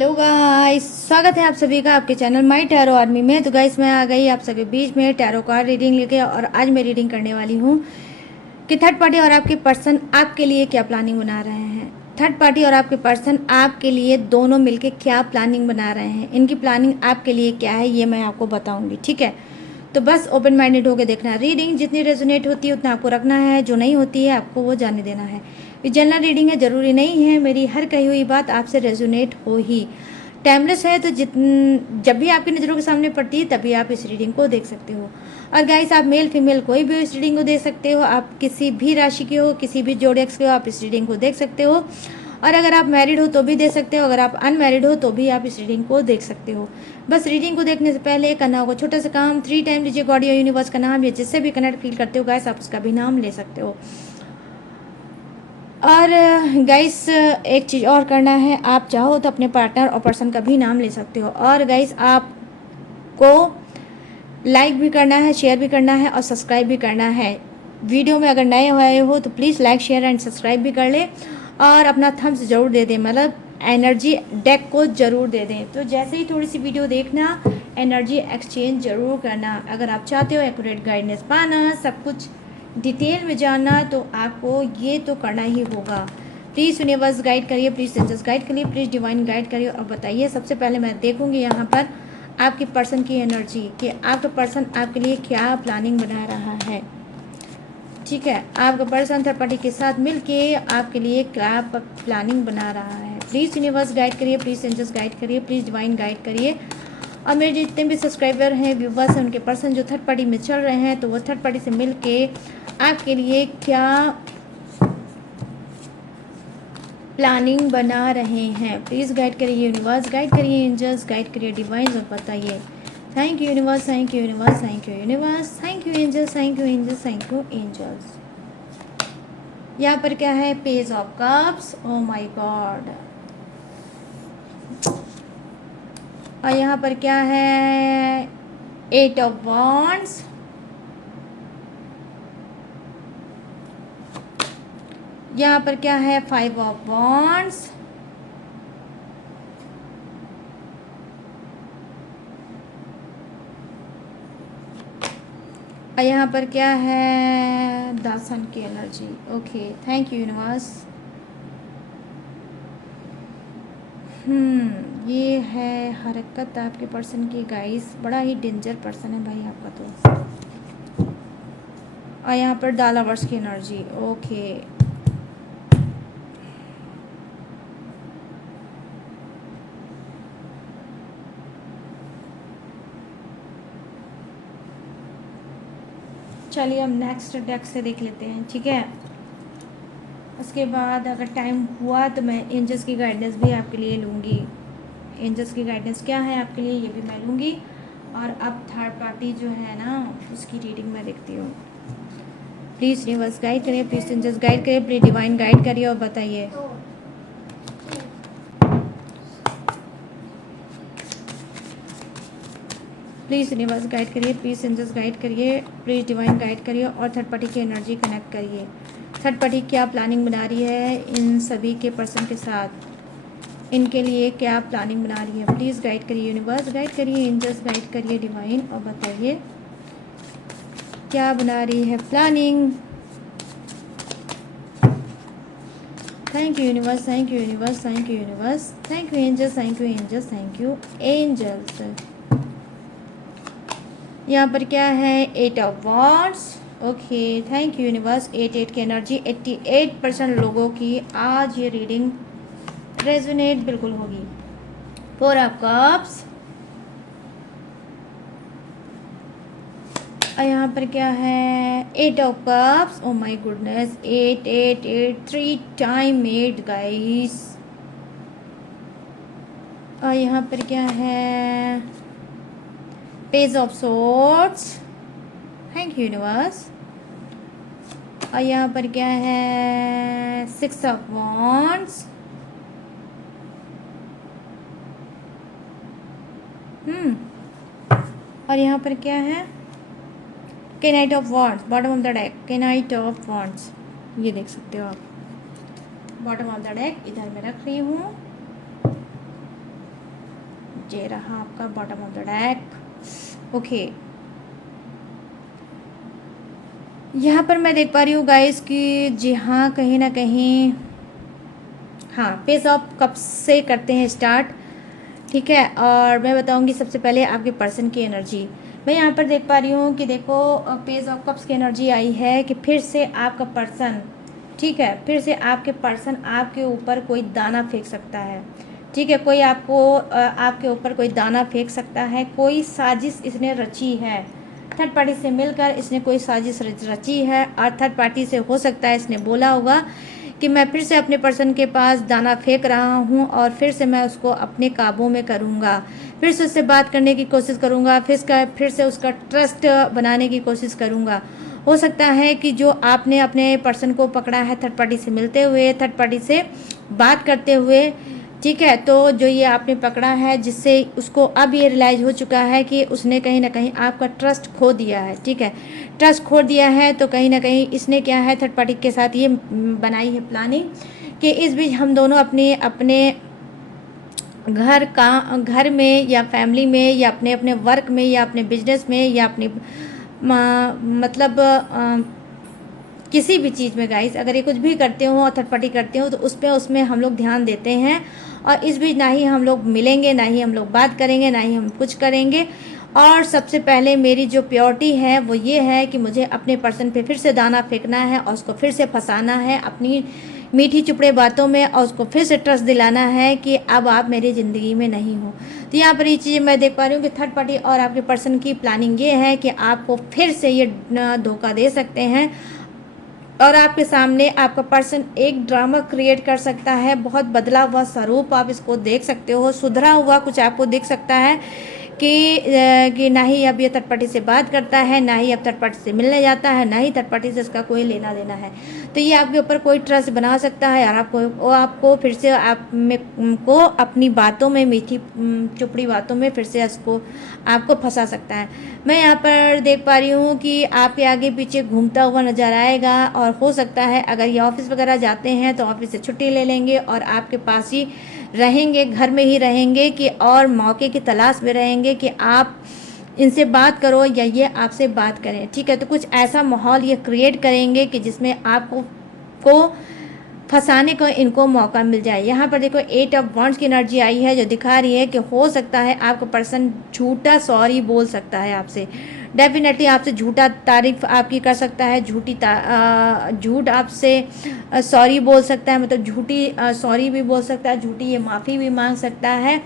Hello guys, स्वागत है आप सभी का आपके चैनल माई टैरो आर्मी में। तो गाइस मैं आ गई आप सभी बीच में टैरो कार्ड रीडिंग लेके, और आज मैं रीडिंग करने वाली हूँ कि थर्ड पार्टी और आपके पर्सन आपके लिए क्या प्लानिंग बना रहे हैं। थर्ड पार्टी और आपके पर्सन आपके लिए दोनों मिलके क्या प्लानिंग बना रहे हैं, इनकी प्लानिंग आपके लिए क्या है ये मैं आपको बताऊँगी, ठीक है। तो बस ओपन माइंडेड होकर देखना है। रीडिंग जितनी रेजोनेट होती है उतना आपको रखना है, जो नहीं होती है आपको वो जाने देना है। ये जनरल रीडिंग है, ज़रूरी नहीं है मेरी हर कही हुई बात आपसे रेजोनेट हो ही। टाइमलेस है, तो जब भी आपकी नज़रों के सामने पड़ती है तभी आप इस रीडिंग को देख सकते हो। और गाइस आप मेल फीमेल कोई भी इस रीडिंग को देख सकते हो, आप किसी भी राशि के हो, किसी भी जोड़ेक्स के हो, आप इस रीडिंग को देख सकते हो। और अगर आप मैरिड हो तो भी देख सकते हो, अगर आप अनमैरिड हो तो भी आप इस रीडिंग को देख सकते हो। बस रीडिंग को देखने से पहले करना होगा छोटा सा काम, 3 टाइम लीजिए गॉड या यूनिवर्स का नाम, या जिससे भी कनेक्ट फील करते हो गाइस आप उसका भी नाम ले सकते हो। और गाइस एक चीज़ और करना है, आप चाहो तो अपने पार्टनर और पर्सन का भी नाम ले सकते हो। और गाइस आपको लाइक भी करना है, शेयर भी करना है और सब्सक्राइब भी करना है। वीडियो में अगर नए हुए हो तो please like share and subscribe भी कर ले, और अपना थम्स ज़रूर दे दें, मतलब एनर्जी डेक को ज़रूर दे दें। तो जैसे ही थोड़ी सी वीडियो देखना, एनर्जी एक्सचेंज ज़रूर करना। अगर आप चाहते हो एक्यूरेट गाइडेंस पाना, सब कुछ डिटेल में जानना, तो आपको ये तो करना ही होगा। प्लीज़ यूनिवर्स गाइड करिए, प्लीज़ सेंसस गाइड करिए, प्लीज़ डिवाइन गाइड करिए और बताइए। सबसे पहले मैं देखूंगी यहाँ पर आपके पर्सन की एनर्जी, कि आपका पर्सन आपके लिए क्या प्लानिंग बना रहा है, ठीक है। आपका पर्सन थर्ड पार्टी के साथ मिलके आपके लिए क्या प्लानिंग बना रहा है। प्लीज़ यूनिवर्स गाइड करिए, प्लीज़ सेंसस गाइड करिए, प्लीज़ डिवाइन गाइड करिए। और मेरे जितने भी सब्सक्राइबर हैं, व्यूवर्स हैं, उनके पर्सन जो थर्ड पार्टी में चल रहे हैं, तो वो थर्ड पार्टी से मिलके आपके लिए क्या प्लानिंग बना रहे हैं। प्लीज़ गाइड करिए यूनिवर्स, गाइड करिए एंजल्स, गाइड करिए डिवाइन्स और बताइए। Thank you universe, thank you universe, thank you universe, thank you angels, thank you angels, thank you angels. यहाँ पर क्या है, page of cups, oh my God. और यहाँ पर क्या है, 8 ऑफ वॉन्ड्स। यहाँ पर क्या है, 5 ऑफ वॉन्ड्स। और यहाँ पर क्या है, द सन की energy. Okay, thank you universe. ये है हरकत आपके पर्सन की गाइस, बड़ा ही डेंजर पर्सन है भाई आपका तो। और यहाँ पर द लवर्स की एनर्जी। ओके, चलिए हम नेक्स्ट डेक से देख लेते हैं, ठीक है। उसके बाद अगर टाइम हुआ तो मैं एंजल्स की गाइडेंस भी आपके लिए लूँगी। एंजल्स की गाइडेंस क्या है आपके लिए ये भी मैं लूँगी। और अब थर्ड पार्टी जो है ना, उसकी रीडिंग मैं देखती हूँ। प्लीज़ यूनिवर्स गाइड करिए, प्लीज़ एंजल्स गाइड करिए, प्लीज़ डिवाइन गाइड करिए और बताइए। प्लीज़ यूनिवर्स गाइड करिए, प्लीज़ एंजल्स गाइड करिए, प्लीज़ डिवाइन गाइड करिए और थर्ड पार्टी की एनर्जी कनेक्ट करिए। थर्ड पार्टी क्या प्लानिंग बना रही है इन सभी के पर्सन के साथ, इनके लिए क्या प्लानिंग बना रही है। प्लीज़ गाइड करिए यूनिवर्स, गाइड करिए एंजल्स, गाइड करिए डिवाइन और बताइए क्या बना रही है planning. Thank you universe, thank you universe, thank you universe, thank you angels, thank you angels, thank you angels. यहाँ पर क्या है, 8 of wands. Okay, thank you universe. 8 की एनर्जी 88% लोगों की आज ये रीडिंग रेजोनेट बिल्कुल होगी। 4 ऑफ कप्स। और यहाँ पर क्या है, 8 of cups. Oh my goodness, 8 8 8 3 time 8 guys. और यहाँ पर क्या है, page of swords. Thank you universe. और यहाँ पर क्या है, 6 ऑफ वॉन्ड्स। और यहाँ पर क्या है, के night of wands, bottom of the deck, के नाइट ऑफ वॉन्ड्स। ये देख सकते हो आप, बॉटम ऑफ द डेक इधर मैं रख रही हूँ। ये रहा आपका bottom of the deck. Okay, यहाँ पर मैं देख पा रही हूँ गाइस कि जी हाँ, कहीं ना कहीं हाँ, पेज ऑफ कप्स से करते हैं स्टार्ट। ठीक है, और मैं बताऊंगी सबसे पहले आपके पर्सन की एनर्जी। मैं यहाँ पर देख पा रही हूँ कि देखो पेज ऑफ कप्स की एनर्जी आई है कि फिर से आपका पर्सन, ठीक है, फिर से आपके पर्सन आपके ऊपर कोई दाना फेंक सकता है। ठीक है, कोई आपके ऊपर कोई दाना फेंक सकता है। कोई साजिश इसने रची है, थर्ड पार्टी से मिलकर इसने कोई साजिश रची है, और थर्ड पार्टी से हो सकता है इसने बोला होगा कि मैं फिर से अपने पर्सन के पास दाना फेंक रहा हूँ और फिर से मैं उसको अपने काबू में करूँगा, फिर से उससे बात करने की कोशिश करूँगा, फिर से उसका ट्रस्ट बनाने की कोशिश करूँगा। हो सकता है कि जो आपने अपने पर्सन को पकड़ा है थर्ड पार्टी से मिलते हुए, थर्ड पार्टी से बात करते हुए, ठीक है, तो जो ये आपने पकड़ा है जिससे उसको अब ये रियलाइज़ हो चुका है कि उसने कहीं ना कहीं आपका ट्रस्ट खो दिया है। ठीक है, ट्रस्ट खो दिया है तो कहीं ना कहीं इसने क्या है, थर्ड पार्टी के साथ ये बनाई है प्लानिंग कि इस बीच हम दोनों अपने अपने घर में या फैमिली में या अपने अपने वर्क में या अपने बिजनेस में या अपनी मतलब किसी भी चीज़ में गाइस, अगर ये कुछ भी करते हो और थर्ड पार्टी करते हो तो उसमें हम लोग ध्यान देते हैं। और इस बीच ना ही हम लोग मिलेंगे, ना ही हम लोग बात करेंगे, ना ही हम कुछ करेंगे। और सबसे पहले मेरी जो प्योरिटी है वो ये है कि मुझे अपने पर्सन पे फिर से दाना फेंकना है और उसको फिर से फंसाना है अपनी मीठी चुपड़े बातों में, और उसको फिर से ट्रस्ट दिलाना है कि अब आप मेरी ज़िंदगी में नहीं हो। तो यहाँ पर ये चीज़ें मैं देख पा रही हूँ कि थर्ड पार्टी और आपके पर्सन की प्लानिंग ये है कि आपको फिर से ये धोखा दे सकते हैं और आपके सामने आपका पर्सन एक ड्रामा क्रिएट कर सकता है। बहुत बदला हुआ स्वरूप आप इसको देख सकते हो, सुधरा हुआ कुछ आपको दिख सकता है कि ना ही अब ये थर्ड पार्टी से बात करता है, ना ही अब थर्ड पार्टी से मिलने जाता है, ना ही थर्ड पार्टी से इसका कोई लेना देना है। तो ये आपके ऊपर कोई ट्रस्ट बना सकता है और आपको फिर से को अपनी बातों में, मीठी चुपड़ी बातों में फिर से आपको फंसा सकता है। मैं यहाँ पर देख पा रही हूँ कि आपके आगे पीछे घूमता हुआ नजर आएगा और हो सकता है अगर ये ऑफिस वगैरह जाते हैं तो ऑफिस से छुट्टी ले लेंगे और आपके पास ही रहेंगे, घर में ही रहेंगे कि और मौके की तलाश में रहेंगे कि आप इनसे बात करो या ये आपसे बात करें। ठीक है, तो कुछ ऐसा माहौल ये क्रिएट करेंगे कि जिसमें आपको फंसाने को इनको मौका मिल जाए। यहाँ पर देखो 8 ऑफ वॉन्ड्स की एनर्जी आई है जो दिखा रही है कि हो सकता है आपका पर्सन झूठा सॉरी बोल सकता है आपसे। डेफिनेटली आपसे झूठा तारीफ आपकी कर सकता है, झूठ आपसे सॉरी बोल सकता है, मतलब झूठी सॉरी भी बोल सकता है, झूठी ये माफ़ी भी मांग सकता है।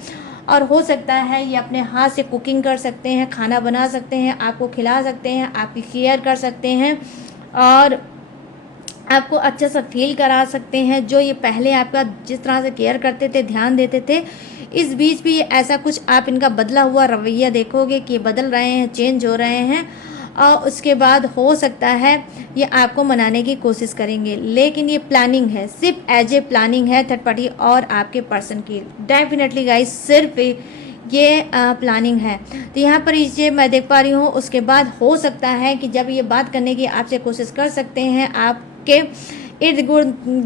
और हो सकता है ये अपने हाथ से कुकिंग कर सकते हैं, खाना बना सकते हैं, आपको खिला सकते हैं, आपकी केयर कर सकते हैं और आपको अच्छा सा फील करा सकते हैं। जो ये पहले आपका जिस तरह से केयर करते थे, ध्यान देते थे, इस बीच भी ऐसा कुछ आप इनका बदला हुआ रवैया देखोगे कि बदल रहे हैं, चेंज हो रहे हैं। और उसके बाद हो सकता है ये आपको मनाने की कोशिश करेंगे, लेकिन ये प्लानिंग है, सिर्फ एज ए प्लानिंग है थर्ड पार्टी और आपके पर्सन की। डेफिनेटली गाइस सिर्फ ये प्लानिंग है। तो यहाँ पर ये मैं देख पा रही हूँ। उसके बाद हो सकता है कि जब ये बात करने की आपसे कोशिश कर सकते हैं, आपके इर्द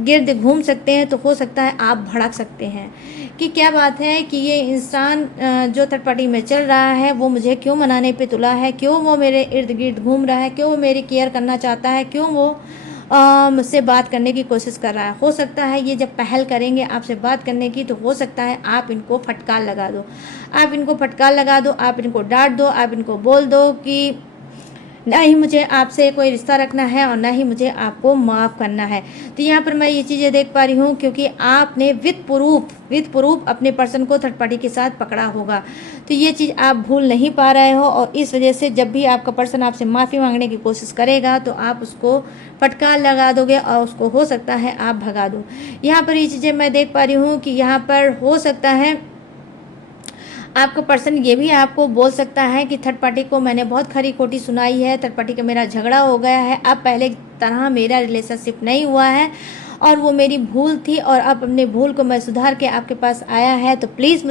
गिर्द घूम सकते हैं, तो हो सकता है आप भड़क सकते हैं कि क्या बात है कि ये इंसान जो थर्ड पार्टी में चल रहा है वो मुझे क्यों मनाने पे तुला है, क्यों वो मेरे इर्द गिर्द घूम रहा है, क्यों वो मेरी केयर करना चाहता है, क्यों वो मुझसे बात करने की कोशिश कर रहा है। हो सकता है ये जब पहल करेंगे आपसे बात करने की तो हो सकता है आप इनको फटकार लगा दो, आप इनको फटकार लगा दो, आप इनको डांट दो, आप इनको बोल दो कि ना ही मुझे आपसे कोई रिश्ता रखना है और ना ही मुझे आपको माफ़ करना है। तो यहाँ पर मैं ये चीज़ें देख पा रही हूँ क्योंकि आपने विद प्रूफ अपने पर्सन को थर्ड पार्टी के साथ पकड़ा होगा। तो ये चीज़ आप भूल नहीं पा रहे हो और इस वजह से जब भी आपका पर्सन आपसे माफ़ी मांगने की कोशिश करेगा तो आप उसको फटकार लगा दोगे और उसको हो सकता है आप भगा दो। यहाँ पर ये चीज़ें मैं देख पा रही हूँ कि यहाँ पर हो सकता है आपका पर्सन ये भी आपको बोल सकता है कि थर्ड पार्टी को मैंने बहुत खरी खोटी सुनाई है, थर्ड पार्टी का मेरा झगड़ा हो गया है, अब पहले तरह मेरा रिलेशनशिप नहीं हुआ है और वो मेरी भूल थी और अब अपने भूल को मैं सुधार के आपके पास आया है, तो प्लीज़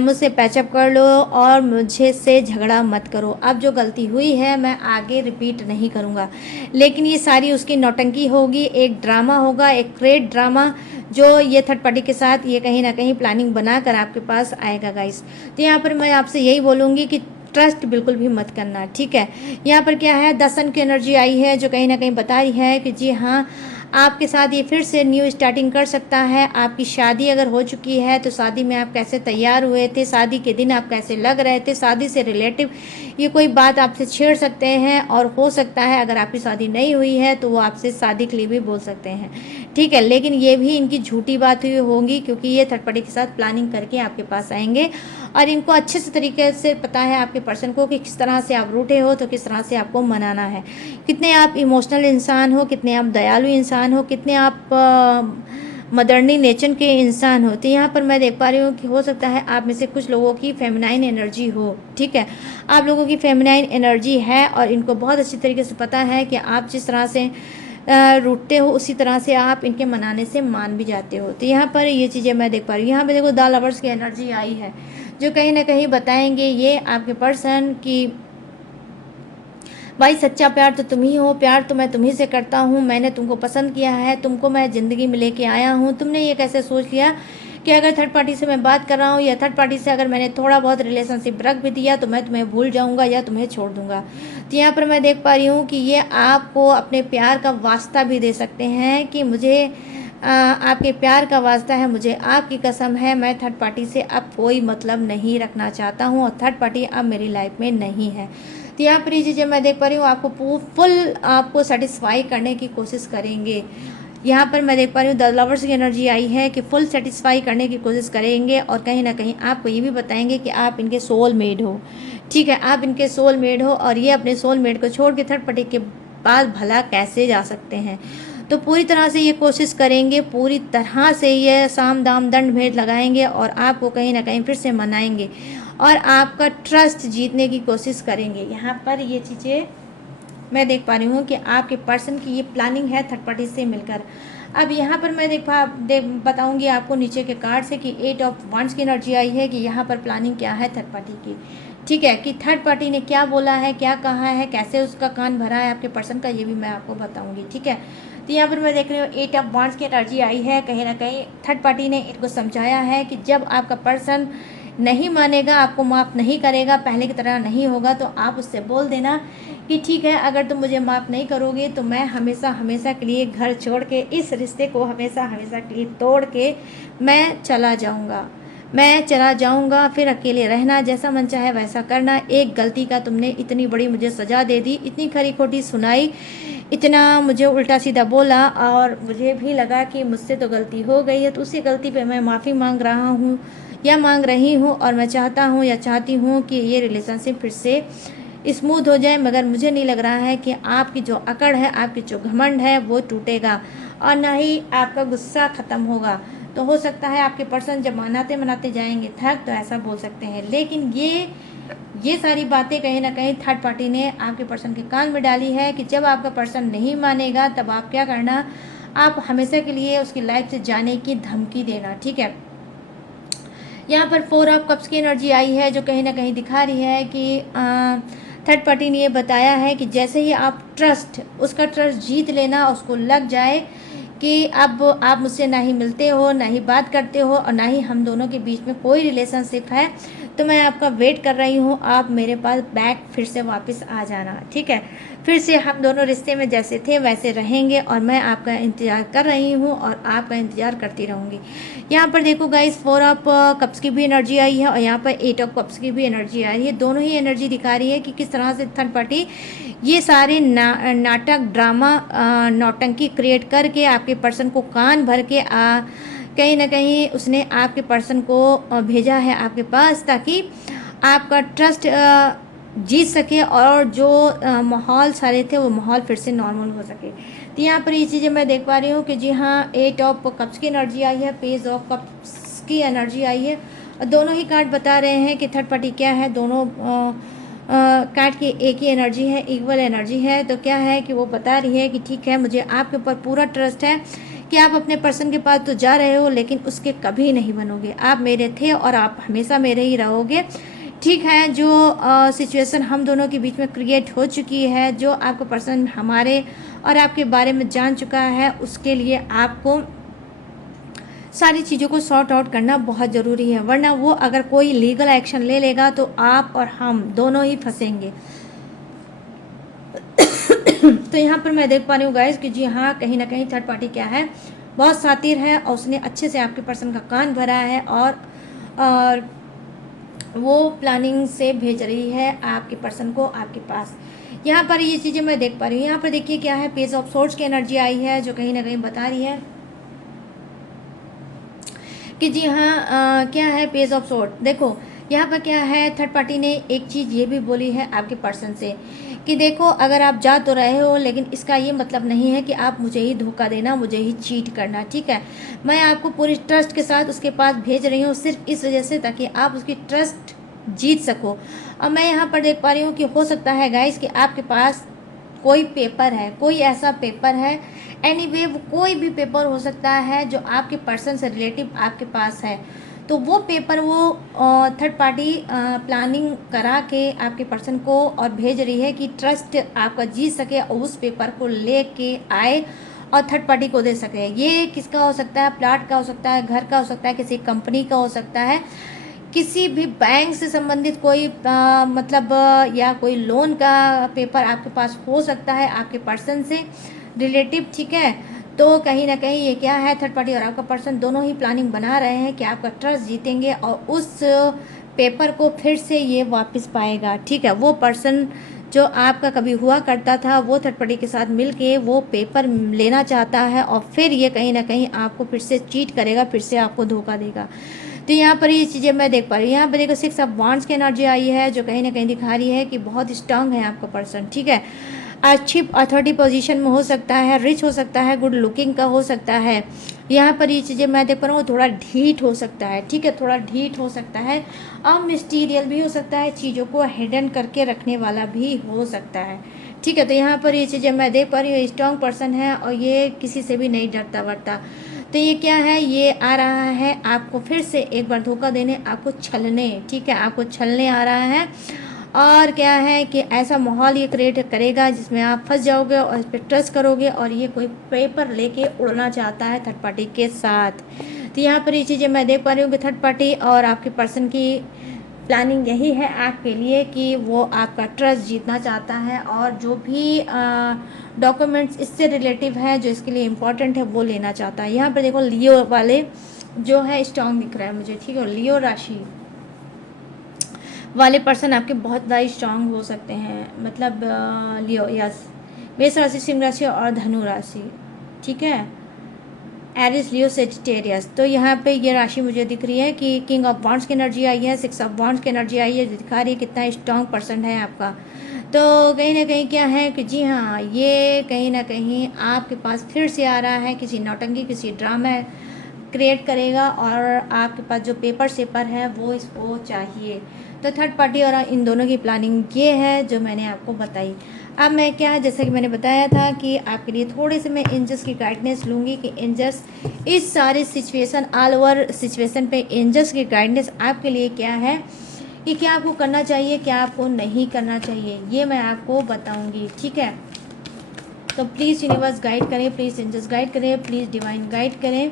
मुझसे पैचअप कर लो और मुझे से झगड़ा मत करो। अब जो गलती हुई है मैं आगे रिपीट नहीं करूँगा। लेकिन ये सारी उसकी नौटंकी होगी, एक ड्रामा होगा, एक क्रिएट ड्रामा जो ये थर्ड पार्टी के साथ ये कहीं ना कहीं प्लानिंग बनाकर आपके पास आएगा गाइस। तो यहाँ पर मैं आपसे यही बोलूँगी कि ट्रस्ट बिल्कुल भी मत करना, ठीक है। यहाँ पर क्या है, 10 सन की एनर्जी आई है जो कहीं ना कहीं बता रही है कि जी हाँ, आपके साथ ये फिर से न्यू स्टार्टिंग कर सकता है। आपकी शादी अगर हो चुकी है तो शादी में आप कैसे तैयार हुए थे, शादी के दिन आप कैसे लग रहे थे, शादी से रिलेटिव ये कोई बात आपसे छेड़ सकते हैं। और हो सकता है अगर आपकी शादी नहीं हुई है तो वो आपसे शादी के लिए भी बोल सकते हैं, ठीक है। लेकिन ये भी इनकी झूठी बात हुई होगी, क्योंकि ये थर्ड पार्टी के साथ प्लानिंग करके आपके पास आएंगे और इनको अच्छे से तरीके से पता है आपके पर्सन को कि किस तरह से आप रूठे हो तो किस तरह से आपको मनाना है, कितने आप इमोशनल इंसान हो, कितने आप दयालु इंसान हो, कितने आप मदरनी नेचर के इंसान हो। तो यहाँ पर मैं देख पा रही हूँ कि हो सकता है आप में से कुछ लोगों की फेमिनाइन एनर्जी हो, ठीक है। आप लोगों की फेमिनाइन एनर्जी है और इनको बहुत अच्छी तरीके से पता है कि आप जिस तरह से रूठते हो उसी तरह से आप इनके मनाने से मान भी जाते हो। तो यहाँ पर ये चीज़ें मैं देख पा रही हूँ। यहाँ पर देखो द लवर्स की एनर्जी आई है जो कहीं ना कहीं बताएंगे ये आपके पर्सन की भाई सच्चा प्यार तो तुम ही हो, प्यार तो मैं तुम्ही से करता हूँ, मैंने तुमको पसंद किया है, तुमको मैं ज़िंदगी में लेके आया हूँ। तुमने ये कैसे सोच लिया कि अगर थर्ड पार्टी से मैं बात कर रहा हूँ या थर्ड पार्टी से अगर मैंने थोड़ा बहुत रिलेशनशिप रख भी दिया तो मैं तुम्हें भूल जाऊँगा या तुम्हें छोड़ दूँगा। तो यहाँ पर मैं देख पा रही हूँ कि ये आपको अपने प्यार का वास्ता भी दे सकते हैं कि मुझे आपके प्यार का वास्ता है, मुझे आपकी कसम है, मैं थर्ड पार्टी से अब कोई मतलब नहीं रखना चाहता हूँ और थर्ड पार्टी अब मेरी लाइफ में नहीं है। तो यहाँ पर ये चीज़ें मैं देख पा रही हूँ आपको फुल आपको सेटिस्फाई करने की कोशिश करेंगे। यहाँ पर मैं देख पा रही हूँ द लवर्स की एनर्जी आई है कि फुल सेटिस्फाई करने की कोशिश करेंगे और कहीं ना कहीं आपको ये भी बताएंगे कि आप इनके सोल मेड हो, ठीक है। आप इनके सोल मेड हो और ये अपने सोल मेड को छोड़ के थर्ड पार्टी के बाद भला कैसे जा सकते हैं। तो पूरी तरह से ये कोशिश करेंगे, पूरी तरह से ये साम दाम दंड भेद लगाएंगे और आपको कहीं ना कहीं फिर से मनाएंगे और आपका ट्रस्ट जीतने की कोशिश करेंगे। यहाँ पर ये चीज़ें मैं देख पा रही हूँ कि आपके पर्सन की ये प्लानिंग है थर्ड पार्टी से मिलकर। अब यहाँ पर मैं बताऊँगी आपको नीचे के कार्ड से कि 8 ऑफ वांड्स की एनर्जी आई है कि यहाँ पर प्लानिंग क्या है थर्ड पार्टी की, ठीक है। कि थर्ड पार्टी ने क्या बोला है, क्या कहा है, कैसे उसका कान भरा है आपके पर्सन का, ये भी मैं आपको बताऊँगी, ठीक है। तो यहाँ पर मैं देख रही हूँ 8 ऑफ वांड्स की एनर्जी आई है। कहीं ना कहीं थर्ड पार्टी ने इनको समझाया है कि जब आपका पर्सन नहीं मानेगा, आपको माफ़ नहीं करेगा, पहले की तरह नहीं होगा, तो आप उससे बोल देना कि ठीक है, अगर तुम मुझे माफ़ नहीं करोगे तो मैं हमेशा हमेशा के लिए घर छोड़ के इस रिश्ते को हमेशा हमेशा के लिए तोड़ के मैं चला जाऊंगा, फिर अकेले रहना, जैसा मन चाहे वैसा करना। एक गलती का तुमने इतनी बड़ी मुझे सज़ा दे दी, इतनी खरी खोटी सुनाई, इतना मुझे उल्टा सीधा बोला और मुझे भी लगा कि मुझसे तो गलती हो गई है, तो उसी गलती पे मैं माफ़ी मांग रहा हूँ या मांग रही हूँ और मैं चाहता हूँ या चाहती हूँ कि ये रिलेशनशिप फिर से स्मूथ हो जाए। मगर मुझे नहीं लग रहा है कि आपकी जो अकड़ है, आपकी जो घमंड है वो टूटेगा और ना ही आपका गुस्सा ख़त्म होगा। तो हो सकता है आपके पर्सन जब मनाते जाएंगे थक तो ऐसा बोल सकते हैं, लेकिन ये सारी बातें कहीं ना कहीं थर्ड पार्टी ने आपके पर्सन के कान में डाली है कि जब आपका पर्सन नहीं मानेगा तब आप क्या करना, आप हमेशा के लिए उसकी लाइफ से जाने की धमकी देना, ठीक है। यहाँ पर 4 ऑफ कप्स की एनर्जी आई है जो कहीं ना कहीं दिखा रही है कि थर्ड पार्टी ने ये बताया है कि जैसे ही आप उसका ट्रस्ट जीत लेना, उसको लग जाए कि अब आप मुझसे ना ही मिलते हो, ना ही बात करते हो और ना ही हम दोनों के बीच में कोई रिलेशनशिप है, तो मैं आपका वेट कर रही हूँ, आप मेरे पास बैक फिर से वापस आ जाना, ठीक है। फिर से हम दोनों रिश्ते में जैसे थे वैसे रहेंगे और मैं आपका इंतज़ार कर रही हूँ और आपका इंतज़ार करती रहूँगी। यहाँ पर देखो गाइस 4 ऑफ कप्स की भी एनर्जी आई है और यहाँ पर 8 ऑफ कप्स की भी एनर्जी आ रही है। दोनों ही एनर्जी दिखा रही है कि किस तरह से थर्ड पार्टी ये सारे नाटक ड्रामा नौटंकी क्रिएट करके आपके पर्सन को कान भर के कहीं ना कहीं उसने आपके पर्सन को भेजा है आपके पास ताकि आपका ट्रस्ट जीत सके और जो माहौल सारे थे वो माहौल फिर से नॉर्मल हो सके। तो यहाँ पर ये चीज़ें मैं देख पा रही हूँ कि जी हाँ 8 ऑफ कप्स की एनर्जी आई है, पेज ऑफ कप्स की एनर्जी आई है और दोनों ही कार्ड बता रहे हैं कि थर्ड पार्टी क्या है। दोनों कार्ड की एक ही एनर्जी है, इक्वल एनर्जी है। तो क्या है कि वो बता रही है कि ठीक है, मुझे आपके ऊपर पूरा ट्रस्ट है कि आप अपने पर्सन के पास तो जा रहे हो लेकिन उसके कभी नहीं बनोगे। आप मेरे थे और आप हमेशा मेरे ही रहोगे, ठीक है। जो सिचुएशन हम दोनों के बीच में क्रिएट हो चुकी है, जो आपका पर्सन हमारे और आपके बारे में जान चुका है, उसके लिए आपको सारी चीज़ों को सॉर्ट आउट करना बहुत ज़रूरी है, वरना वो अगर कोई लीगल एक्शन ले लेगा तो आप और हम दोनों ही फंसेंगे। तो यहाँ पर मैं देख पा रही हूँ गाइस कि जी हाँ, कहीं ना कहीं थर्ड पार्टी क्या है, बहुत शातिर है और उसने अच्छे से आपके पर्सन का कान भरा है और वो प्लानिंग से भेज रही है आपके पर्सन को आपके पास। यहाँ पर ये चीज़ें मैं देख पा रही हूँ। यहाँ पर देखिए क्या है, पेज ऑफ सोर्ट्स की एनर्जी आई है जो कहीं ना कहीं बता रही है कि जी हाँ क्या है पेज ऑफ सोर्ट। देखो यहाँ पर क्या है, थर्ड पार्टी ने एक चीज़ ये भी बोली है आपके पर्सन से कि देखो अगर आप जा तो रहे हो, लेकिन इसका ये मतलब नहीं है कि आप मुझे ही धोखा देना, मुझे ही चीट करना, ठीक है। मैं आपको पूरी ट्रस्ट के साथ उसके पास भेज रही हूँ सिर्फ इस वजह से ताकि आप उसकी ट्रस्ट जीत सको। और मैं यहाँ पर देख पा रही हूँ कि हो सकता है गाइस कि आपके पास कोई पेपर है, कोई ऐसा पेपर है, एनीवे वो कोई भी पेपर हो सकता है जो आपके पर्सन से रिलेटिव आपके पास है। तो वो पेपर वो थर्ड पार्टी प्लानिंग करा के आपके पर्सन को और भेज रही है कि ट्रस्ट आपका जीत सके और उस पेपर को ले के आए और थर्ड पार्टी को दे सके। ये किसका हो सकता है, प्लाट का हो सकता है, घर का हो सकता है, किसी कंपनी का हो सकता है, किसी भी बैंक से संबंधित कोई मतलब या कोई लोन का पेपर आपके पास हो सकता है आपके पर्सन से रिलेटिव, ठीक है। तो कहीं ना कहीं ये क्या है, थर्ड पार्टी और आपका पर्सन दोनों ही प्लानिंग बना रहे हैं कि आपका ट्रस्ट जीतेंगे और उस पेपर को फिर से ये वापस पाएगा, ठीक है। वो पर्सन जो आपका कभी हुआ करता था वो थर्ड पार्टी के साथ मिल के वो पेपर लेना चाहता है और फिर ये कहीं ना कहीं आपको फिर से चीट करेगा, फिर से आपको धोखा देगा। तो यहाँ पर ये चीज़ें मैं देख पा रही हूँ। यहाँ पर देखो 6 ऑफ वांड्स की एनर्जी आई है जो कहीं ना कहीं दिखा रही है कि बहुत स्ट्रांग है आपका पर्सन, ठीक है। अच्छी अथॉरिटी पोजीशन में हो सकता है, रिच हो सकता है, गुड लुकिंग का हो सकता है। यहाँ पर ये चीज़ें मैं देख पा रहा हूँ, थोड़ा ढीठ हो सकता है, ठीक है, थोड़ा ढीठ हो सकता है और मिस्टीरियल भी हो सकता है, चीज़ों को हिडन करके रखने वाला भी हो सकता है, ठीक है। तो यहाँ पर ये चीज़ें मैं देख पा रही हूँ, स्ट्रांग पर्सन है और ये किसी से भी नहीं डरता वरता। तो ये क्या है, ये आ रहा है आपको फिर से एक बार धोखा देने, आपको छलने, ठीक है, आपको छलने आ रहा है। और क्या है कि ऐसा माहौल ये क्रिएट करेगा जिसमें आप फंस जाओगे और इस पर ट्रस्ट करोगे और ये कोई पेपर लेके उड़ना चाहता है थर्ड पार्टी के साथ। तो यहाँ पर ये चीज़ें मैं देख पा रही हूँ कि थर्ड पार्टी और आपके पर्सन की प्लानिंग यही है आपके लिए कि वो आपका ट्रस्ट जीतना चाहता है और जो भी डॉक्यूमेंट्स इससे रिलेटिव है जो इसके लिए इम्पोर्टेंट है वो लेना चाहता है। यहाँ पर देखो लियो वाले जो है स्ट्रॉन्ग दिख रहा है मुझे, ठीक है। लियो राशि वाले पर्सन आपके बहुत ज़्यादा स्ट्रांग हो सकते हैं, मतलब लियो, यस, मेष राशि, सिंह राशि और धनु राशि, ठीक है, एरिस, लियो, सेजिटेरियस। तो यहाँ पे ये राशि मुझे दिख रही है कि किंग ऑफ वॉन्ड्स की एनर्जी आई है, 6 ऑफ वॉन्ड्स की एनर्जी आई है, जो दिखा रही है कितना स्ट्रांग पर्सन है आपका। तो कहीं ना कहीं क्या है कि जी हाँ, ये कहीं ना कहीं आपके पास फिर से आ रहा है, किसी नौटंकी, किसी ड्रामा क्रिएट करेगा और आपके पास जो पेपर सेपर है वो इसको चाहिए। तो थर्ड पार्टी और इन दोनों की प्लानिंग ये है जो मैंने आपको बताई। अब मैं क्या, जैसे कि मैंने बताया था कि आपके लिए थोड़े से मैं एंजल्स की गाइडेंस लूँगी कि एंजल्स इस सारे सिचुएशन, ऑल ओवर सिचुएशन पे एंजल्स की गाइडेंस आपके लिए क्या है कि क्या आपको करना चाहिए, क्या आपको नहीं करना चाहिए, ये मैं आपको बताऊँगी, ठीक है। तो प्लीज़ यूनिवर्स गाइड करें, प्लीज़ एंजल्स गाइड करें, प्लीज़ डिवाइन गाइड करें।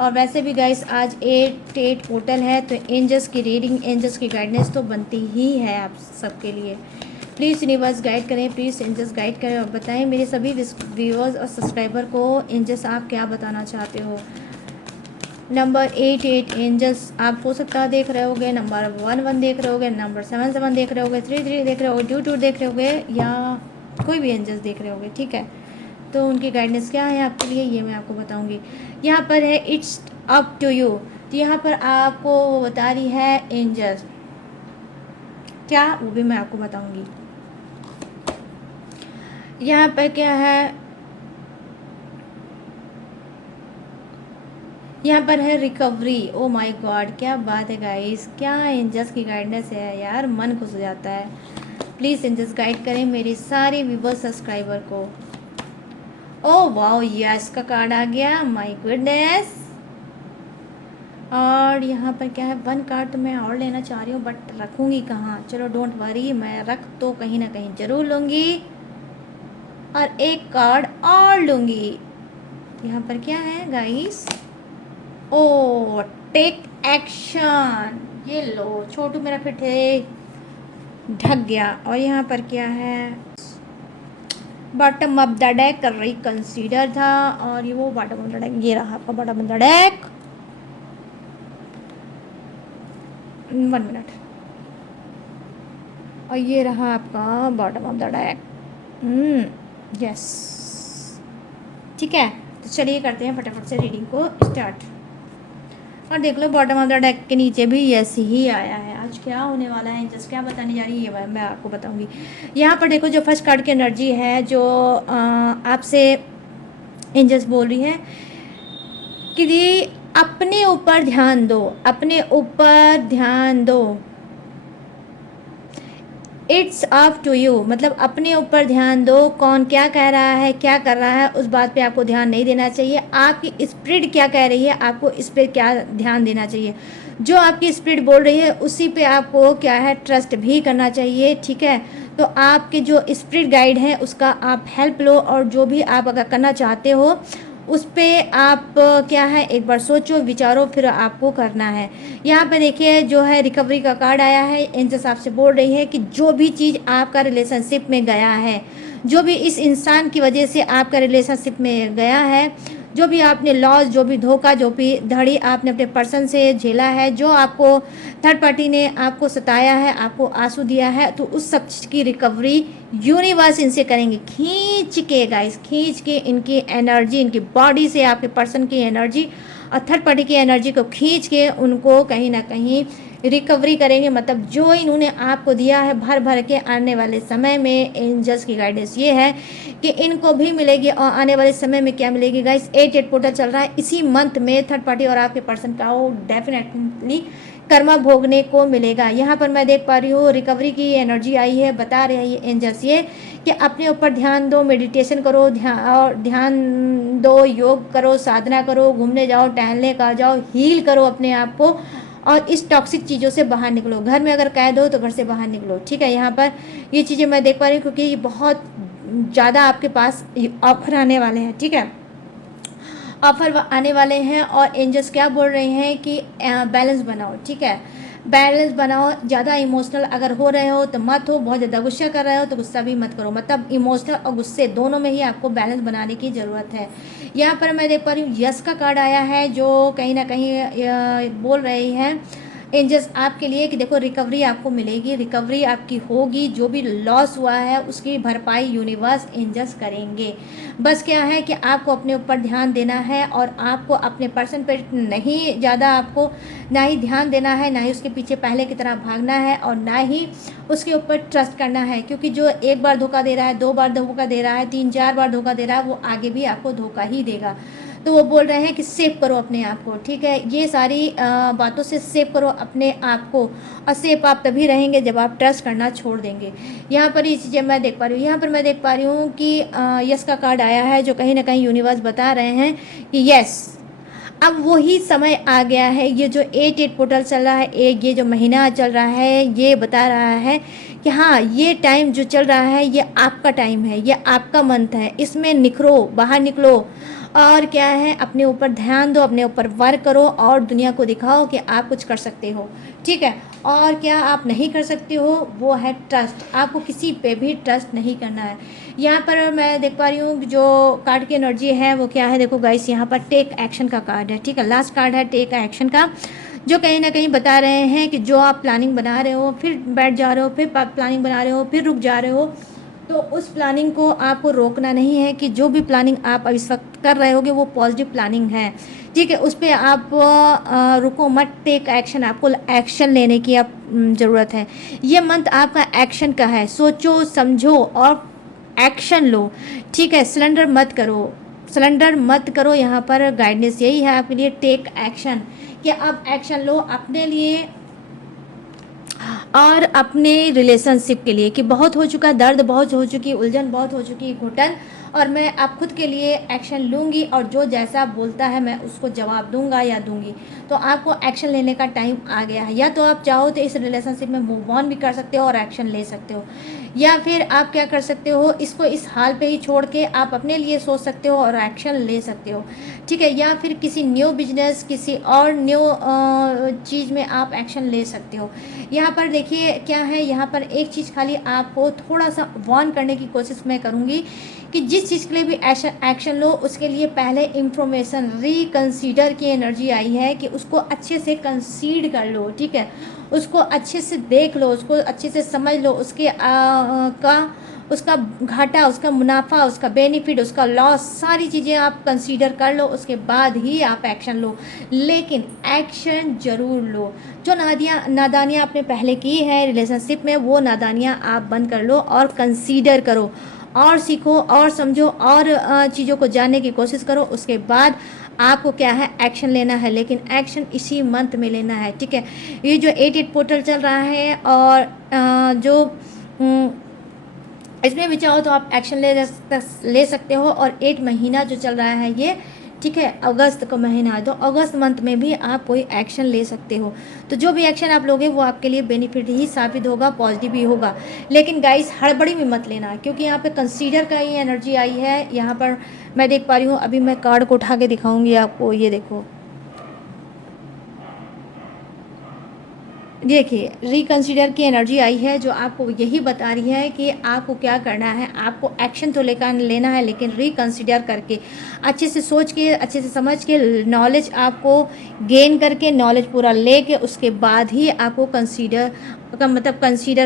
और वैसे भी गाइस आज 8 पोर्टल है तो एंजल्स की रीडिंग, एंजल्स की गाइडेंस तो बनती ही है आप सबके लिए। प्लीज़ यूनिवर्स गाइड करें, प्लीज़ एंजल्स गाइड करें और बताएं मेरे सभी व्यूअर्स और सब्सक्राइबर को एंजल्स आप क्या बताना चाहते हो। नंबर 88 एंजल्स आप हो सकता है देख रहे होगे, नंबर 11 देख रहे होगे, नंबर 77 देख रहे होगे, 33 देख रहे होगे, 22 देख रहे होगे या कोई भी एंजल्स देख रहे होगे, ठीक है। तो उनकी गाइडेंस क्या है आपके लिए ये मैं आपको बताऊंगी। यहाँ पर है इट्स अप टू यू, तो यहाँ पर आपको वो बता रही है एंजल्स क्या, वो भी मैं आपको बताऊंगी। यहाँ पर क्या है, यहाँ पर है रिकवरी। ओ माय गॉड, क्या बात है गाइस, क्या एंजल्स की गाइडेंस है यार, मन खुश हो जाता है। प्लीज़ एंजल्स गाइड करें मेरे सारे व्यूअर्स सब्सक्राइबर को। ओ वाओ, यस का कार्ड आ गया, माय गुडनेस। और यहाँ पर क्या है, 1 कार्ड तो मैं और लेना चाह रही हूँ बट रखूँगी कहाँ, चलो डोंट वरी, मैं रख तो कहीं ना कहीं ज़रूर लूँगी और 1 कार्ड और लूँगी। यहाँ पर क्या है गाइस, ओ टेक एक्शन, ये लो छोटू मेरा फिर थे ढक गया। और यहाँ पर क्या है, बॉटम ऑफ द डेक कर रही कंसीडर था, और ये वो बॉटम ऑफ द डेक, ये रहा आपका bottom of the deck. 1 minute, और ये रहा आपका bottom of the deck. Yes, ठीक है, तो चलिए करते हैं फटाफट से रीडिंग को स्टार्ट। और देख लो बॉटम ऑफ द डेक के नीचे भी ऐसे ही आया है। आज क्या होने वाला है, जस्ट क्या बताने जा रही है ये मैं आपको बताऊंगी। यहाँ पर देखो जो फर्स्ट कार्ड की एनर्जी है, जो आपसे एंजल्स बोल रही है कि अपने ऊपर ध्यान दो, अपने ऊपर ध्यान दो। इट्स अप टू यू, मतलब अपने ऊपर ध्यान दो। कौन क्या कह रहा है, क्या कर रहा है, उस बात पे आपको ध्यान नहीं देना चाहिए। आपकी स्पिरिट क्या कह रही है, आपको इस पर क्या ध्यान देना चाहिए। जो आपकी स्पिरिट बोल रही है उसी पे आपको क्या है ट्रस्ट भी करना चाहिए, ठीक है। तो आपके जो स्पिरिट गाइड है उसका आप हेल्प लो, और जो भी आप अगर करना चाहते हो उस पर आप क्या है एक बार सोचो विचारो, फिर आपको करना है। यहाँ पे देखिए जो है रिकवरी का कार्ड आया है। एंजल्स आपसे बोल रही है कि जो भी चीज़ आपका रिलेशनशिप में गया है, जो भी इस इंसान की वजह से आपका रिलेशनशिप में गया है, जो भी आपने लॉस, जो भी धोखा, जो भी धड़ी आपने अपने पर्सन से झेला है, जो आपको थर्ड पार्टी ने आपको सताया है, आपको आंसू दिया है, तो उस सब चीज़ की रिकवरी यूनिवर्स इनसे करेंगे। खींच के गाइस, खींच के इनकी एनर्जी, इनकी बॉडी से आपके पर्सन की एनर्जी और थर्ड पार्टी की एनर्जी को खींच के उनको कहीं ना कहीं रिकवरी करेंगे। मतलब जो इन्होंने आपको दिया है भर भर के, आने वाले समय में एंजल्स की गाइडेंस ये है कि इनको भी मिलेगी। और आने वाले समय में क्या मिलेगी गाइस, 8 पोर्टल चल रहा है इसी मंथ में। थर्ड पार्टी और आपके पर्सन का वो डेफिनेटली कर्मा भोगने को मिलेगा। यहाँ पर मैं देख पा रही हूँ रिकवरी की एनर्जी आई है। बता रहे हैं एंजल्स ये कि अपने ऊपर ध्यान दो, मेडिटेशन करो, ध्यान दो, योग करो, साधना करो, घूमने जाओ, टहलने का जाओ, हील करो अपने आप को, और इस टॉक्सिक चीज़ों से बाहर निकलो। घर में अगर कैद हो तो घर से बाहर निकलो, ठीक है। यहाँ पर ये चीज़ें मैं देख पा रही हूँ क्योंकि ये बहुत ज़्यादा आपके पास ऑफर आने वाले हैं, ठीक है, ऑफर आने वाले हैं। और एंजल्स क्या बोल रहे हैं कि बैलेंस बनाओ, ठीक है, बैलेंस बनाओ। ज़्यादा इमोशनल अगर हो रहे हो तो मत हो, बहुत ज़्यादा गुस्सा कर रहे हो तो गुस्सा भी मत करो। मतलब इमोशनल और गुस्से दोनों में ही आपको बैलेंस बनाने की ज़रूरत है। यहाँ पर मैं देख पा रही हूँ यस का कार्ड आया है, जो कहीं ना कहीं बोल रहे हैं एंजल्स आपके लिए कि देखो रिकवरी आपको मिलेगी, रिकवरी आपकी होगी। जो भी लॉस हुआ है उसकी भरपाई यूनिवर्स एंजल्स करेंगे। बस क्या है कि आपको अपने ऊपर ध्यान देना है, और आपको अपने पर्सन पर नहीं ज़्यादा आपको ना ही ध्यान देना है, ना ही उसके पीछे पहले की तरह भागना है, और ना ही उसके ऊपर ट्रस्ट करना है। क्योंकि जो एक बार धोखा दे रहा है, 2 बार धोखा दे रहा है, 3-4 बार धोखा दे रहा है, वो आगे भी आपको धोखा ही देगा। तो वो बोल रहे हैं कि सेव करो अपने आप को, ठीक है। ये सारी बातों से सेव करो अपने आप को, और सेफ आप तभी रहेंगे जब आप ट्रस्ट करना छोड़ देंगे। यहाँ पर ये चीज़ें मैं देख पा रही हूँ। यहाँ पर मैं देख पा रही हूँ कि यस का कार्ड आया है, जो कहीं ना कहीं यूनिवर्स बता रहे हैं कि यस अब वही समय आ गया है। ये जो 8 पोर्टल चल रहा है, एक ये जो महीना चल रहा है, ये बता रहा है कि हाँ ये टाइम जो चल रहा है ये आपका टाइम है, ये आपका मंथ है। इसमें निखरो, बाहर निकलो, और क्या है अपने ऊपर ध्यान दो, अपने ऊपर वर्क करो, और दुनिया को दिखाओ कि आप कुछ कर सकते हो, ठीक है। और क्या आप नहीं कर सकते हो, वो है ट्रस्ट। आपको किसी पे भी ट्रस्ट नहीं करना है। यहाँ पर मैं देख पा रही हूँ जो कार्ड की एनर्जी है वो क्या है, देखो गाइस यहाँ पर टेक एक्शन का कार्ड है, ठीक है। लास्ट कार्ड है टेक एक्शन का, जो कहीं ना कहीं बता रहे हैं कि जो आप प्लानिंग बना रहे हो, फिर बैठ जा रहे हो, फिर प्लानिंग बना रहे हो, फिर रुक जा रहे हो, तो उस प्लानिंग को आपको रोकना नहीं है। कि जो भी प्लानिंग आप इस वक्त कर रहे होगे वो पॉजिटिव प्लानिंग है, ठीक है। उस पर आप रुको मत, टेक एक्शन, आपको एक्शन लेने की अब ज़रूरत है। ये मंथ आपका एक्शन का है। सोचो समझो और एक्शन लो, ठीक है। सिलेंडर मत करो, सिलेंडर मत करो। यहाँ पर गाइडेंस यही है आपके लिए, टेक एक्शन, कि आप एक्शन लो अपने लिए और अपने रिलेशनशिप के लिए। कि बहुत हो चुका दर्द, बहुत हो चुकी उलझन, बहुत हो चुकी घुटन, और मैं आप खुद के लिए एक्शन लूँगी और जो जैसा बोलता है मैं उसको जवाब दूंगा या दूंगी। तो आपको एक्शन लेने का टाइम आ गया है। या तो आप चाहो तो इस रिलेशनशिप में मूव ऑन भी कर सकते हो और एक्शन ले सकते हो, या फिर आप क्या कर सकते हो, इसको इस हाल पे ही छोड़ के आप अपने लिए सोच सकते हो और एक्शन ले सकते हो, ठीक है। या फिर किसी न्यू बिजनेस, किसी और न्यू चीज़ में आप एक्शन ले सकते हो। यहाँ पर देखिए क्या है, यहाँ पर एक चीज़ खाली आपको थोड़ा सा वार्न करने की कोशिश मैं करूँगी कि जिस चीज़ के लिए भी एक्शन लो उसके लिए पहले इंफॉर्मेशन रिकंसीडर की एनर्जी आई है कि उसको अच्छे से कंसीड कर लो, ठीक है। उसको अच्छे से देख लो, उसको अच्छे से समझ लो, उसका घाटा, उसका मुनाफा, उसका बेनिफिट, उसका लॉस, सारी चीज़ें आप कंसीडर कर लो, उसके बाद ही आप एक्शन लो। लेकिन एक्शन ज़रूर लो। जो नादानियाँ आपने पहले की है रिलेशनशिप में, वो नादानियाँ आप बंद कर लो और कंसीडर करो और सीखो और समझो और चीज़ों को जानने की कोशिश करो। उसके बाद आपको क्या है, एक्शन लेना है, लेकिन एक्शन इसी मंथ में लेना है, ठीक है। ये जो 88 पोर्टल चल रहा है और जो इसमें भी चाहो तो आप एक्शन ले सकते हो। और 8 महीना जो चल रहा है ये, ठीक है, अगस्त का महीना है, तो अगस्त मंथ में भी आप कोई एक्शन ले सकते हो। तो जो भी एक्शन आप लोगे वो आपके लिए बेनिफिट ही साबित होगा, पॉजिटिव ही होगा। लेकिन गाइस हड़बड़ी में मत लेना, क्योंकि यहाँ पे कंसीडर का ही एनर्जी आई है। यहाँ पर मैं देख पा रही हूँ, अभी मैं कार्ड को उठा के दिखाऊंगी आपको, ये देखो, देखिए रिकंसिडर की एनर्जी आई है जो आपको यही बता रही है कि आपको क्या करना है। आपको एक्शन तो लेकर लेना है, लेकिन रिकंसिडर करके, अच्छे से सोच के, अच्छे से समझ के, नॉलेज आपको गेन करके, नॉलेज पूरा लेके उसके बाद ही आपको कंसीडर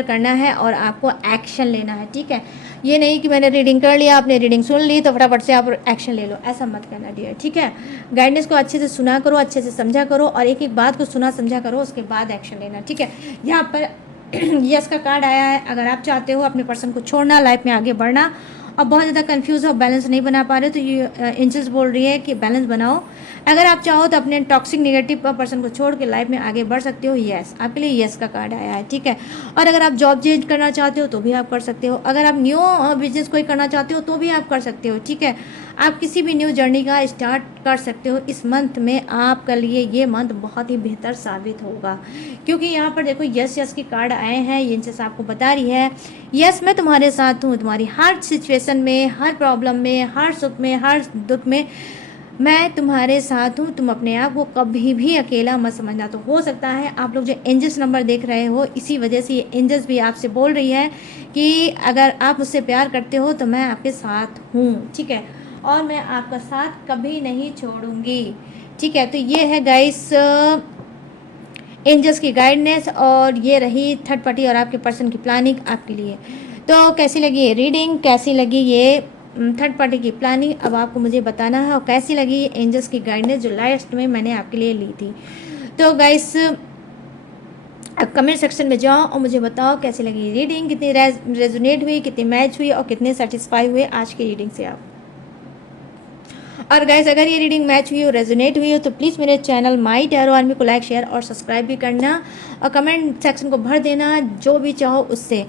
करना है और आपको एक्शन लेना है, ठीक है। ये नहीं कि मैंने रीडिंग कर लिया, आपने रीडिंग सुन ली तो फटाफट से आप एक्शन ले लो, ऐसा मत करना डियर, ठीक है। गाइडेंस को अच्छे से सुना करो, अच्छे से समझा करो और एक एक बात को सुना समझा करो, उसके बाद एक्शन लेना, ठीक है। यहाँ पर यस का कार्ड आया है। अगर आप चाहते हो अपने पर्सन को छोड़ना, लाइफ में आगे बढ़ना और बहुत ज़्यादा कंफ्यूज हो, बैलेंस नहीं बना पा रहे, तो ये एंजल्स बोल रही है कि बैलेंस बनाओ। अगर आप चाहो तो अपने टॉक्सिक नेगेटिव पर्सन को छोड़ के लाइफ में आगे बढ़ सकते हो। यस, आपके लिए यस का कार्ड आया है, ठीक है। और अगर आप जॉब चेंज करना चाहते हो तो भी आप कर सकते हो। अगर आप न्यू बिजनेस कोई करना चाहते हो तो भी आप कर सकते हो, ठीक है। आप किसी भी न्यू जर्नी का स्टार्ट कर सकते हो। इस मंथ में आपके लिए ये मंथ बहुत ही बेहतर साबित होगा, क्योंकि यहाँ पर देखो यस यस के कार्ड आए हैं। ये इनसे आपको बता रही है, यस मैं तुम्हारे साथ हूँ, तुम्हारी हर सिचुएशन में, हर प्रॉब्लम में, हर सुख में, हर दुख में मैं तुम्हारे साथ हूँ। तुम अपने आप को कभी भी अकेला मत समझना। तो हो सकता है आप लोग जो एंजल्स नंबर देख रहे हो, इसी वजह से ये एंजल्स भी आपसे बोल रही है कि अगर आप मुझसे प्यार करते हो तो मैं आपके साथ हूँ, ठीक है, और मैं आपका साथ कभी नहीं छोड़ूंगी, ठीक है। तो ये है गाइस एंजल्स की गाइडनेस और ये रही थर्ड पार्टी और आपके पर्सन की प्लानिंग आपके लिए। तो कैसी लगी ये रीडिंग, कैसी लगी ये थर्ड पार्टी की प्लानिंग, अब आपको मुझे बताना है। और कैसी लगी एंजल्स की गाइडनेस जो लास्ट में मैंने आपके लिए ली थी। तो गाइस अब कमेंट सेक्शन में जाओ और मुझे बताओ कैसी लगी रीडिंग, कितनी रेजोनेट हुई, कितनी मैच हुई और कितने सेटिस्फाई हुए आज की रीडिंग से आप। और गाइस अगर ये रीडिंग मैच हुई हो, रेजोनेट हुई हो, तो प्लीज़ मेरे चैनल माई टैरो आर्मी को लाइक, शेयर और सब्सक्राइब भी करना और कमेंट सेक्शन को भर देना जो भी चाहो उससे।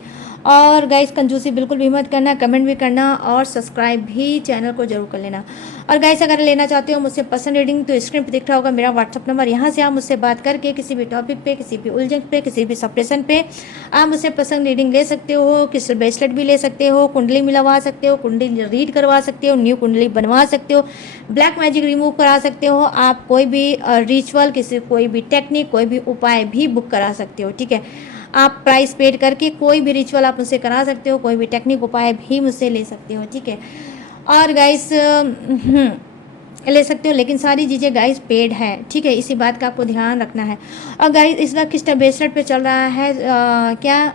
और गाइस कंजूसी बिल्कुल भी मत करना, कमेंट भी करना और सब्सक्राइब भी चैनल को जरूर कर लेना। और गाइस अगर लेना चाहते हो मुझसे पर्सन रीडिंग तो स्क्रीन पे दिख रहा होगा मेरा व्हाट्सअप नंबर, यहाँ से आप मुझसे बात करके किसी भी टॉपिक पे, किसी भी उलझन पे, किसी भी सप्रेशन पे आप मुझसे पर्सन रीडिंग ले सकते हो। क्रिस्टल ब्रेसलेट भी ले सकते हो, कुंडली मिलवा सकते हो, कुंडली रीड करवा सकते हो, न्यू कुंडली बनवा सकते हो, ब्लैक मैजिक रिमूव करा सकते हो, आप कोई भी रिचुअल, कोई भी टेक्निक, कोई भी उपाय भी बुक करा सकते हो, ठीक है। आप प्राइस पेड करके कोई भी रिचुअल आप मुझसे करा सकते हो, कोई भी टेक्निक उपाय भी मुझसे ले सकते हो, ठीक है। और गाइस ले सकते हो, लेकिन सारी चीज़ें गाइस पेड है, ठीक है, इसी बात का आपको ध्यान रखना है। और गाइस इस वक्त क्रिस्टल ब्रेसलेट पे चल रहा है क्या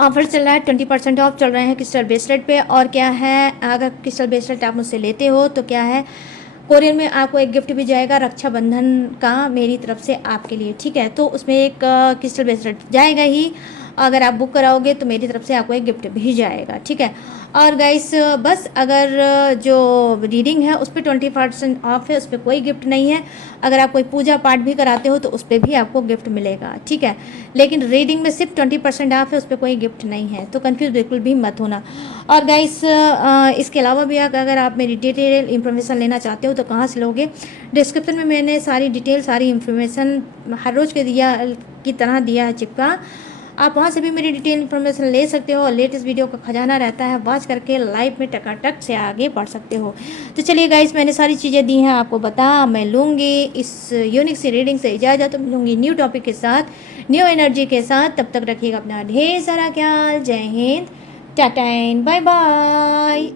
ऑफर चल रहा है, 20% ऑफ चल रहे हैं क्रिस्टल ब्रेसलेट पे। और क्या है, अगर क्रिस्टल ब्रेसलेट आप मुझसे लेते हो तो क्या है, कोरियर में आपको एक गिफ्ट भी जाएगा रक्षाबंधन का मेरी तरफ से आपके लिए, ठीक है। तो उसमें एक क्रिस्टल ब्रेसलेट जाएगा ही अगर आप बुक कराओगे तो मेरी तरफ से आपको एक गिफ्ट भी जाएगा, ठीक है। और गाइस बस अगर जो रीडिंग है उस पर 20% ऑफ है, उस पर कोई गिफ्ट नहीं है। अगर आप कोई पूजा पाठ भी कराते हो तो उस पर भी आपको गिफ्ट मिलेगा, ठीक है। लेकिन रीडिंग में सिर्फ 20% ऑफ है, उस पर कोई गिफ्ट नहीं है, तो कंफ्यूज बिल्कुल भी मत होना। और गाइस इसके अलावा भी अगर आप मेरी डिटेल इन्फॉर्मेशन लेना चाहते हो तो कहाँ से लोगे? डिस्क्रिप्शन में मैंने सारी डिटेल, सारी इन्फॉर्मेशन हर रोज़ के दिया की तरह दिया है चिपका। आप वहाँ से भी मेरी डिटेल इन्फॉर्मेशन ले सकते हो और लेटेस्ट वीडियो का खजाना रहता है, वॉच करके लाइव में टकाटक से आगे बढ़ सकते हो। तो चलिए गाइस, मैंने सारी चीज़ें दी हैं आपको बता। मैं लूँगी इस यूनिक सी रीडिंग से इजाज़त, तो मिलूँगी न्यू टॉपिक के साथ, न्यू एनर्जी के साथ। तब तक रखिएगा अपना ढेर सारा ख्याल। Jai Hind, tata and bye bye.